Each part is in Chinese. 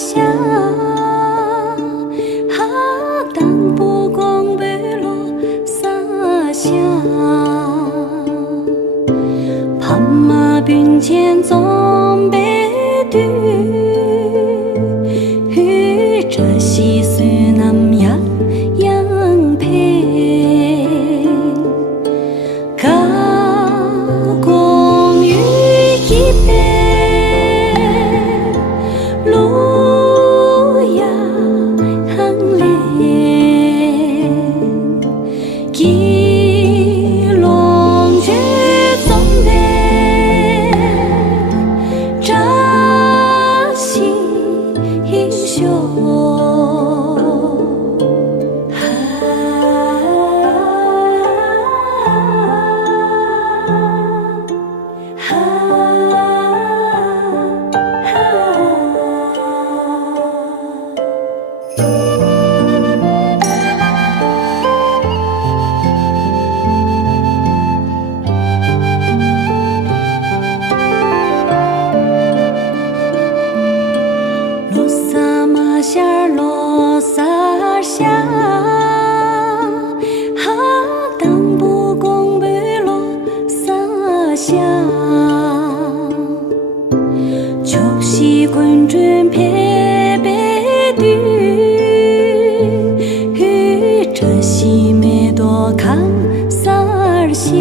下，哈当不公贝罗撒下，盘马并肩总被对，与这西苏南呀样配，高公于一杯。 罗撒下，哈当不公贝罗撒下，秋夕滚转撇贝对，与这西梅多康萨尔谢，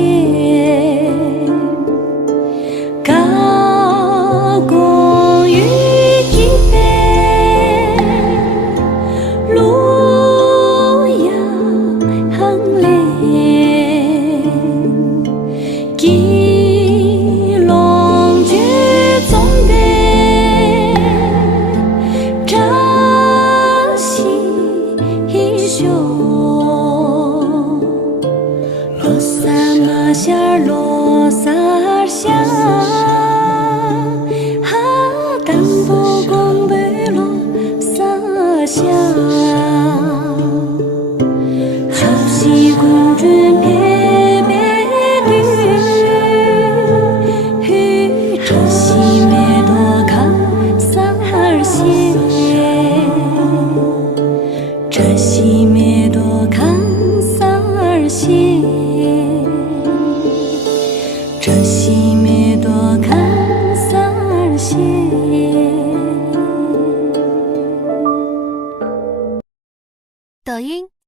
高公于一杯。 下罗撒下，哈当不公贝罗撒下，秋夕滚转撇贝对，与这西梅多康萨尔谢，这西梅多康萨尔谢。 这西梅多康萨尔谢。抖音。